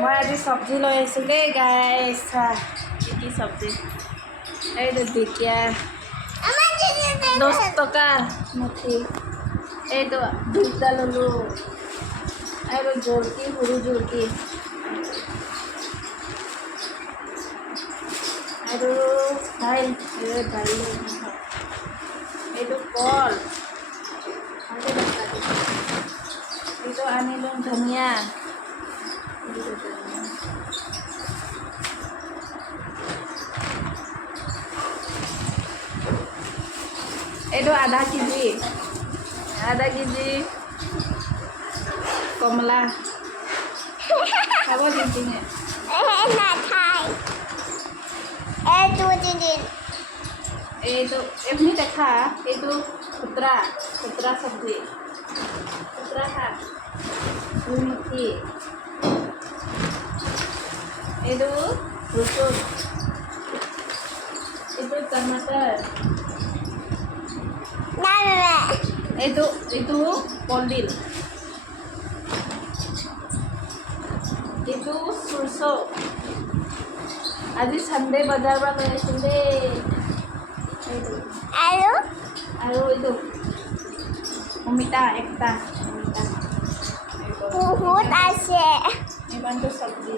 মই আজি চব্জি লৈ আহিছোঁ দেই গাইছ। কি চব্জি? এইটো ঢেকীয়া 10 টকা মুঠি। এইটো 2টা ল'লোঁ। আৰু জলকি সৰু জলকি আৰু দাইল এইটো কল এইটো আনিলোঁ ধনিয়া এইটো আধা কেজি কমলা খাব দিনে এইটো এমনি দেখা এইটো খুতৰা চব্জি খুতৰা খা মুঠি এইটো ৰচুন এইটো টমাটাৰ এইটো কলডিল এইটো চুৰচো আজি চানডে বজাৰ পৰা লৈ আহিছোঁ দেই আৰু এইটো অমিতা একটা বহুত আছে ইমানটো চব্জি